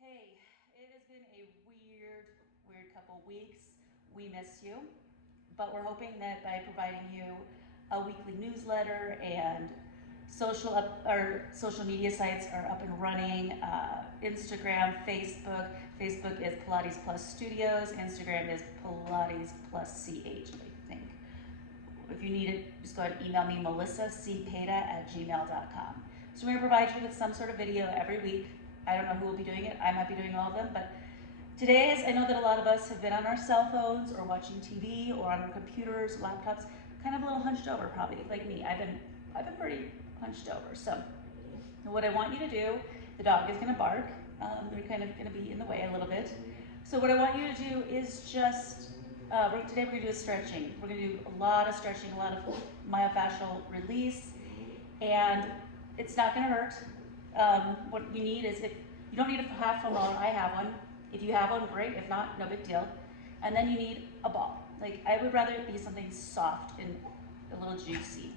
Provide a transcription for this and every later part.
Hey, it has been a weird couple weeks. We miss you, but we're hoping that by providing you a weekly newsletter and our social media sites are up and running. Instagram, Facebook. Facebook is Pilates Plus Studios. Instagram is Pilates Plus CH, I think. If you need it, just go ahead and email me, melissacpeta@gmail.com. So we're going to provide you with some sort of video every week. I don't know who will be doing it. I might be doing all of them, but today's, I know that a lot of us have been on our cell phones or watching TV or on our computers, laptops, kind of a little hunched over probably, like me. I've been pretty hunched over. So what I want you to do, the dog is going to bark. They're kind of going to be in the way a little bit. So what I want you to do is just, today we're going to do stretching. We're going to do a lot of stretching, a lot of myofascial release, and it's not going to hurt. What you need is, if you don't need a half foam roller, I have one. If you have one, great. If not, no big deal. And then you need a ball. Like, I would rather it be something soft and a little juicy.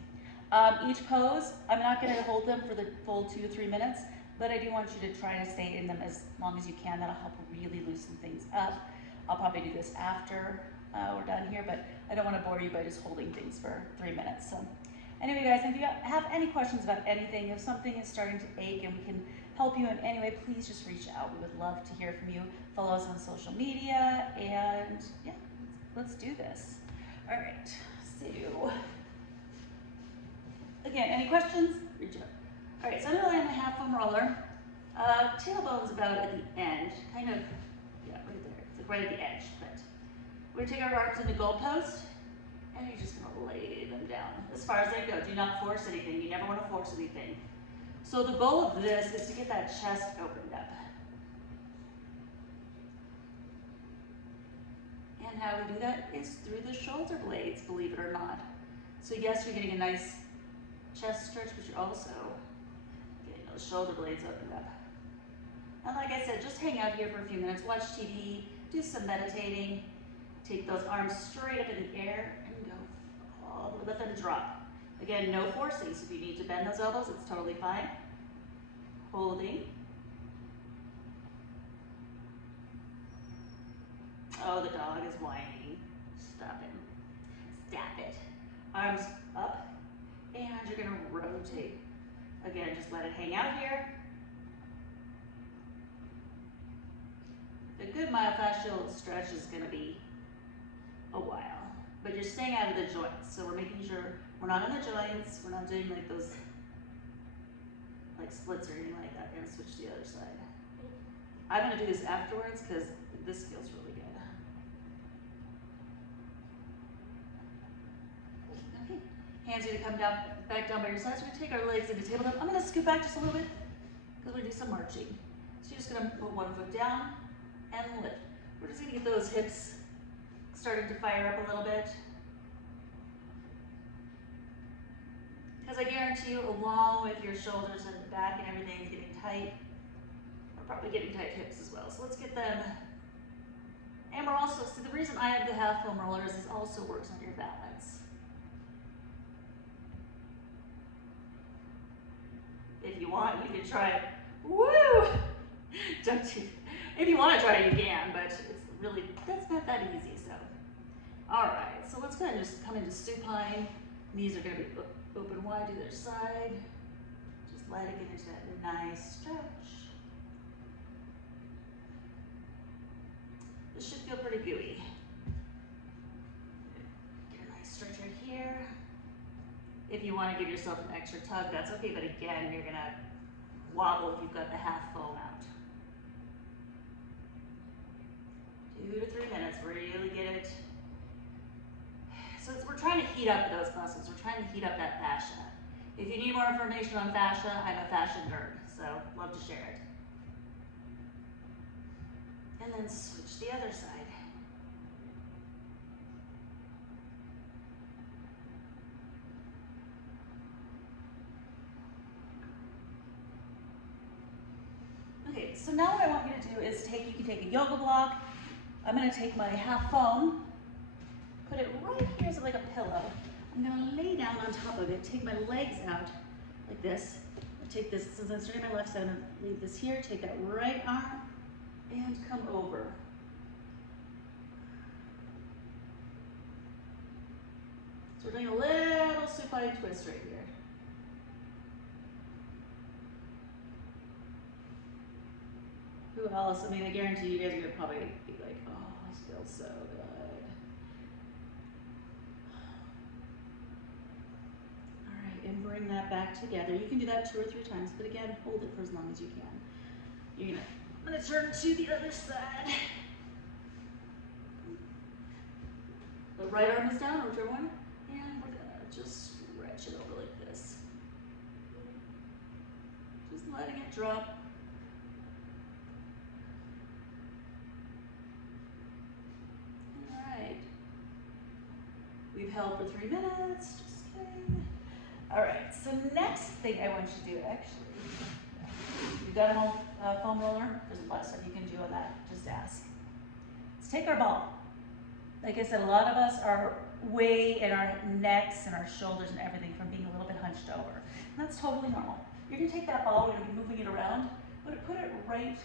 Each pose, I'm not going to hold them for the full 2 to 3 minutes, but I do want you to try to stay in them as long as you can. That'll help really loosen things up. I'll probably do this after we're done here, but I don't want to bore you by just holding things for 3 minutes. So anyway, guys, if you have any questions about anything, if something is starting to ache and we can help you in any way, please just reach out. We would love to hear from you. Follow us on social media, and yeah, let's do this. All right, so again, any questions? Reach out. All right, so I'm gonna lay on my half foam roller. Tailbone's about at the end, kind of, yeah, right there. It's like right at the edge, but we're gonna take our arms into goal post, and you're just gonna lay them down as far as they go. Do not force anything. You never wanna force anything. So the goal of this is to get that chest opened up. And how we do that is through the shoulder blades, believe it or not. So yes, you're getting a nice chest stretch, but you're also getting those shoulder blades opened up. And like I said, just hang out here for a few minutes, watch TV, do some meditating, take those arms straight up in the air and go all the way, let them drop. Again, no forcing, so if you need to bend those elbows, it's totally fine. Holding. Oh, the dog is whining. Stop him. Stop it. Arms up, and you're gonna rotate. Again, just let it hang out here. A good myofascial stretch is gonna be a while, but you're staying out of the joints. So we're making sure we're not in the joints. We're not doing like those like splits or anything like that. We're gonna switch to the other side. I'm gonna do this afterwards because this feels really good. Okay, hands are gonna come down, back down by your sides. We're gonna take our legs into tabletop. I'm gonna scoot back just a little bit because we're gonna do some marching. So you're just gonna put one foot down and lift. We're just gonna get those hips starting to fire up a little bit. Because I guarantee you, along with your shoulders and back and everything is getting tight, we're probably getting tight hips as well. So let's get them. And we're also, see, the reason I have the half foam rollers is also works on your balance. If you want, you can try it. Woo! Don't you? If you want to try it, you can, but it's really, that's not that easy, so. All right, so let's go ahead and just come into supine. Knees are gonna be open wide to their side. Just let it get into that nice stretch. This should feel pretty gooey. Get a nice stretch right here. If you want to give yourself an extra tug, that's okay, but again, you're gonna wobble if you've got the half foam out. 2 to 3 minutes, really get it. So we're trying to heat up those muscles. We're trying to heat up that fascia. If you need more information on fascia, I'm a fascia nerd, so love to share it. And then switch the other side. Okay, so now what I want you to do is you can take a yoga block. I'm gonna take my half foam, put it right here as like a pillow. I'm gonna lay down on top of it, take my legs out like this. Take this, since I'm starting my left side, I'm gonna leave this here, take that right arm, and come over. So we're doing a little supine twist right here. Who else? I mean, I guarantee you guys are gonna probably be like, oh, this feels so good. All right, and bring that back together. You can do that 2 or 3 times, but again, hold it for as long as you can. I'm gonna turn to the other side. The right arm is down, whichever one, and we're gonna just stretch it over like this. Just letting it drop. All right. We've held for 3 minutes. Just kidding. All right. So next thing I want you to do, actually, you've got a foam roller. There's a lot of stuff you can do on that. Just ask. Let's take our ball. Like I said, a lot of us are way in our necks and our shoulders and everything from being a little bit hunched over. And that's totally normal. You're gonna take that ball, we're gonna be moving it around, but put it right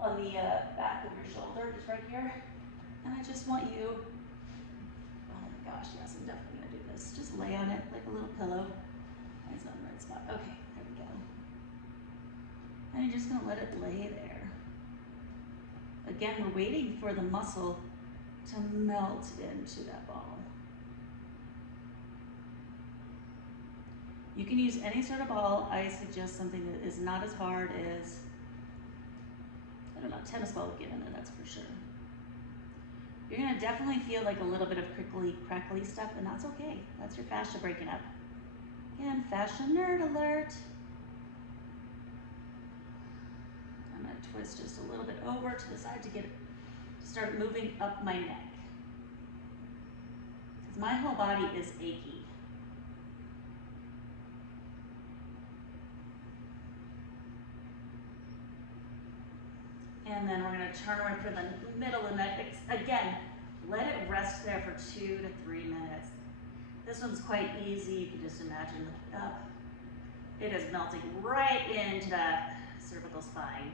on the back of your shoulder, just right here. And I just want you, oh my gosh, yes, I'm definitely gonna do this. Just lay on it like a little pillow. It's not in the right spot. Okay, there we go. And you're just gonna let it lay there. Again, we're waiting for the muscle to melt into that ball. You can use any sort of ball. I suggest something that is not as hard as, I don't know, tennis ball would get in there, that's for sure. You're gonna definitely feel like a little bit of crackly stuff, and that's okay. That's your fascia breaking up. Again, fascia nerd alert. I'm gonna twist just a little bit over to the side to get it, start moving up my neck. Because my whole body is achy. And then we're gonna turn around for the middle of the neck. Again, let it rest there for 2 to 3 minutes. This one's quite easy. You can just imagine looking up. It is melting right into that cervical spine.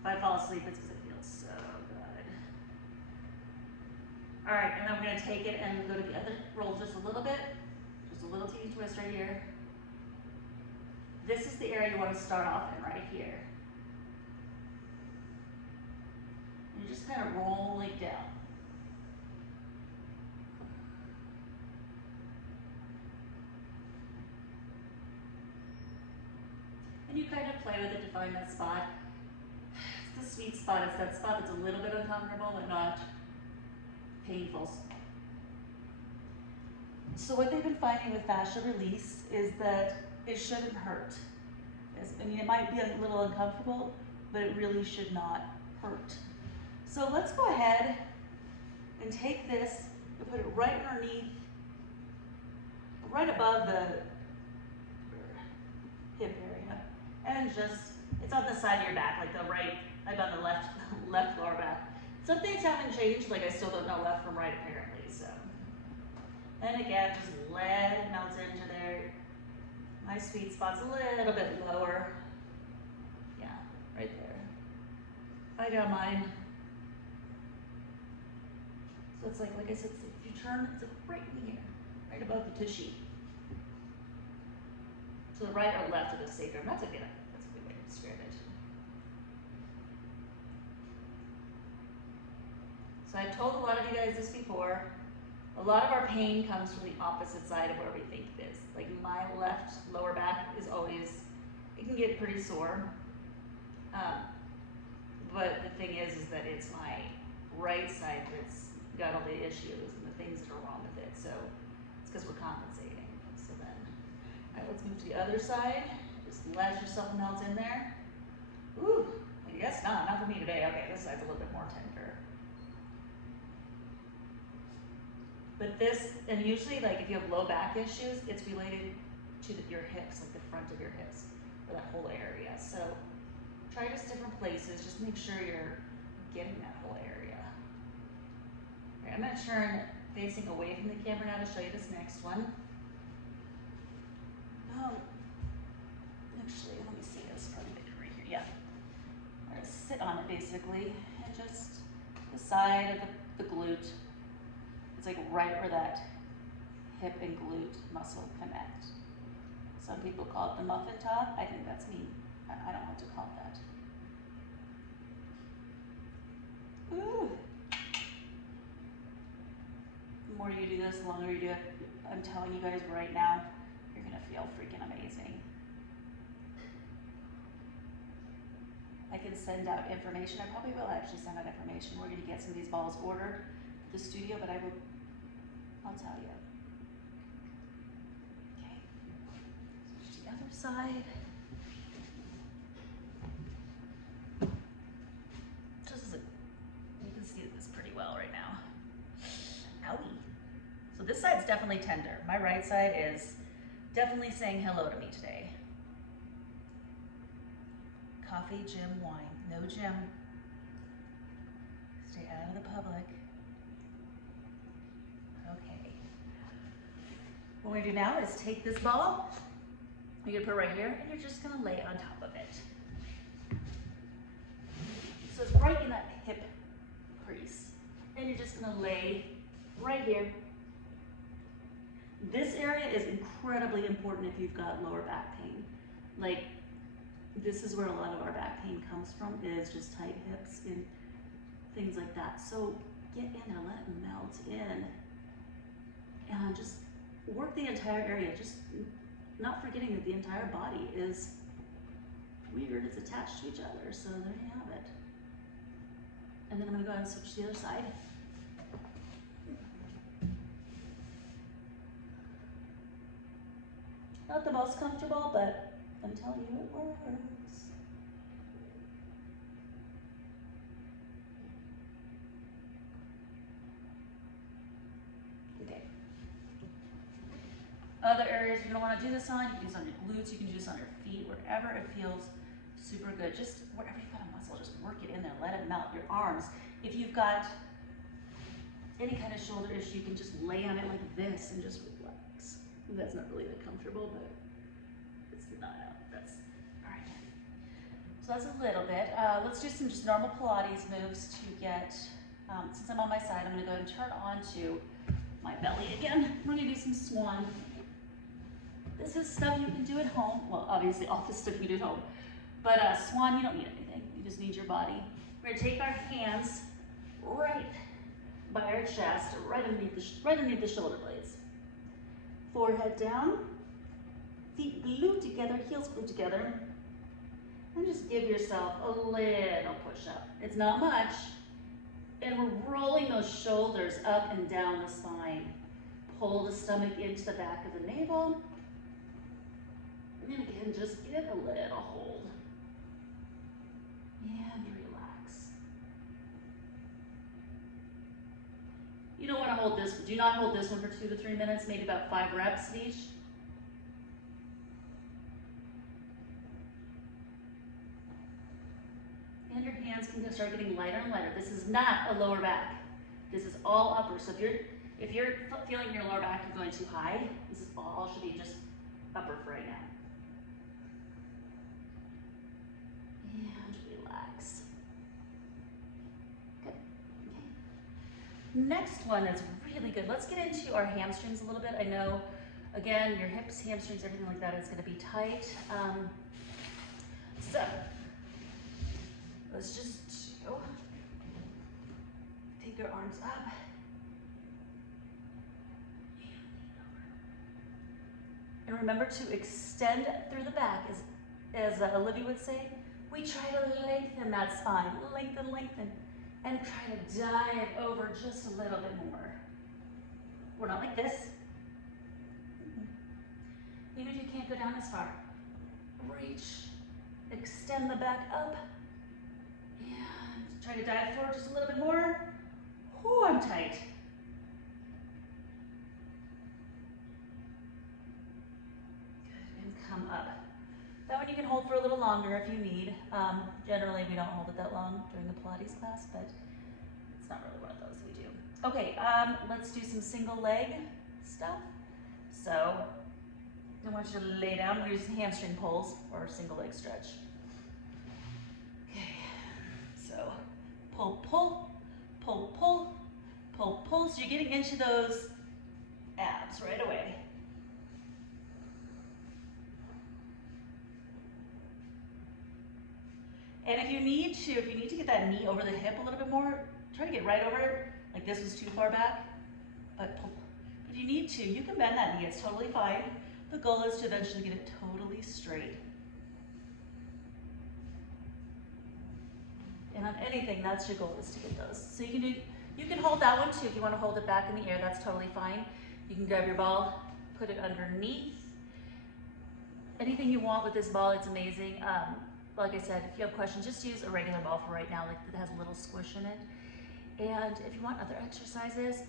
If I fall asleep, it's because it feels so good. All right, and then we're gonna take it and go to the other, roll just a little bit, just a little teeny twist right here. This is the area you want to start off in, right here. And you're just kind of rolling down. And you kind of play with it to find that spot. It's the sweet spot. It's that spot that's a little bit uncomfortable but not painful. So what they've been finding with fascia release is that it shouldn't hurt. I mean, it might be a little uncomfortable, but it really should not hurt. So let's go ahead and take this and put it right underneath, right above the hip area. And just, it's on the side of your back, like the right, like on the left lower back. Some things haven't changed, like I still don't know left from right apparently, so. And again, just let it melt into there. My sweet spot's a little bit lower. Yeah, right there. I got mine. So it's like I said, if you turn, it's right in here, right above the tushy. To the right or left of the sacrum. That's a good way to describe it. So I've told a lot of you guys this before. A lot of our pain comes from the opposite side of where we think it is. Like my left lower back is always, it can get pretty sore. But the thing is that it's my right side that's got all the issues and the things that are wrong with it. So it's because we're compensating. So then, all right, let's move to the other side. Just let yourself melt in there. Ooh, I guess not for me today. Okay, this side's a little bit more tender. But this, and usually like if you have low back issues, it's related to your hips, like the front of your hips, or that whole area. So try just different places, just make sure you're getting that whole area. All right, I'm gonna turn facing away from the camera now to show you this next one. Actually, let me see, it's probably right here, yeah. I'm gonna sit on it basically, and just the side of the glute. It's like right where that hip and glute muscle connect. Some people call it the muffin top. I think that's me. I don't want to call it that. Ooh. The more you do this, the longer you do it, I'm telling you guys right now, you're gonna feel freaking amazing. I can send out information. I probably will actually send out information. We're gonna get some of these balls ordered for the studio, but I'll tell you. Okay, switch to the other side. You can see this pretty well right now. Owie. So this side's definitely tender. My right side is definitely saying hello to me today. Coffee, gym, wine. No gym. Stay out of the public. Okay. What we're gonna do now is take this ball, you're gonna put it right here, and you're just gonna lay it on top of it. So it's right in that hip crease. And you're just gonna lay right here. This area is incredibly important if you've got lower back pain. Like, this is where a lot of our back pain comes from, is just tight hips and things like that. So get in there, let it melt in, and just work the entire area. Just not forgetting that the entire body is weird, it's attached to each other. So there you have it. And then I'm gonna go ahead and switch to the other side. Not the most comfortable, but I'm telling you it works. Okay. Other areas you're gonna wanna do this on, you can do this on your glutes, you can do this on your feet, wherever it feels super good. Just wherever you've got a muscle, just work it in there, let it melt. Your arms, if you've got any kind of shoulder issue, you can just lay on it like this and just relax. That's not really that comfortable, but it's not out. That's all right. So that's a little bit. Let's do some just normal Pilates moves to get, since I'm on my side, I'm gonna go ahead and turn on to my belly again. We're gonna do some swan. This is stuff you can do at home. Well, obviously all this stuff you can do at home. But swan, you don't need anything. You just need your body. We're gonna take our hands right by our chest, right underneath the shoulder blades. Forehead down, feet glued together, heels glued together. And just give yourself a little push up. It's not much. And we're rolling those shoulders up and down the spine. Pull the stomach into the back of the navel. And then again, just get a little hold. And relax. You don't want to hold this, do not hold this one for 2 to 3 minutes, maybe about 5 reps each. And your hands can start getting lighter and lighter. This is not a lower back. This is all upper. So if you're feeling your lower back is going too high, this is all should be just upper for right now. And relax. Good. Okay. Next one is really good. Let's get into our hamstrings a little bit. I know, again, your hips, hamstrings, everything like that is going to be tight. So let's just take your arms up. And remember to extend through the back, as Olivia would say. We try to lengthen that spine, lengthen, lengthen, and try to dive over just a little bit more. We're not like this. Even if you can't go down as far, reach, extend the back up, and try to dive forward just a little bit more. Ooh, I'm tight. Good, and come up. That one you can hold for a little longer if you need. Generally, we don't hold it that long during the Pilates class, but it's not really one of those we do. Okay, let's do some single leg stuff. So I want you to lay down. We're using hamstring pulls or a single leg stretch. Okay, so pull, pull, pull, pull, pull, pull. So you're getting into those abs right away. And if you need to get that knee over the hip a little bit more, try to get right over it. Like this was too far back, but pull. If you need to, you can bend that knee, it's totally fine. The goal is to eventually get it totally straight. And on anything, that's your goal, is to get those. So you can hold that one too. If you want to hold it back in the air, that's totally fine. You can grab your ball, put it underneath. Anything you want with this ball, it's amazing. Like I said, if you have questions, just use a regular ball for right now, like that has a little squish in it. And if you want other exercises,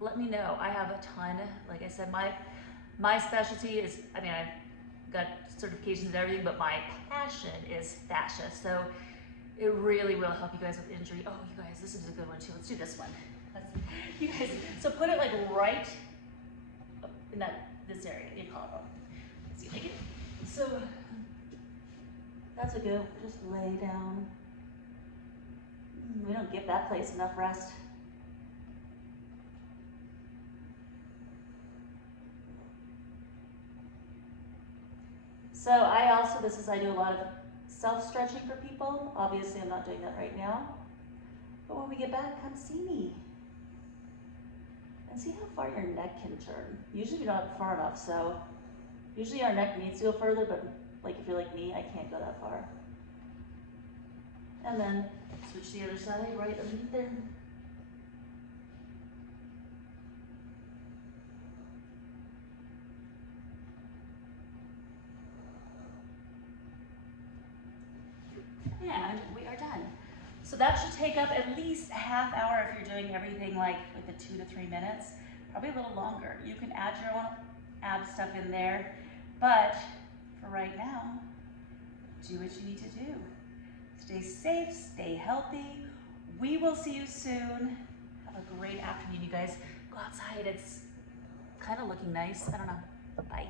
let me know. I have a ton. Like I said, my specialty is, I mean, I've got certifications and everything, but my passion is fascia. So it really will help you guys with injury. Oh, you guys, this is a good one too. Let's do this one. You guys, so put it like right in this area, your collarbone. See, like it. So that's a good. Just lay down. We don't give that place enough rest. So I do a lot of self-stretching for people. Obviously, I'm not doing that right now. But when we get back, come see me. And see how far your neck can turn. Usually you're not far enough, so usually our neck needs to go further, but like if you're like me, I can't go that far. And then switch to the other side, right underneath there. And we are done. So that should take up at least a half hour if you're doing everything like with the 2 to 3 minutes, probably a little longer. You can add your own ab stuff in there, but for right now, do what you need to do. Stay safe, stay healthy. We will see you soon. Have a great afternoon, you guys. Go outside, it's kind of looking nice. I don't know. Bye.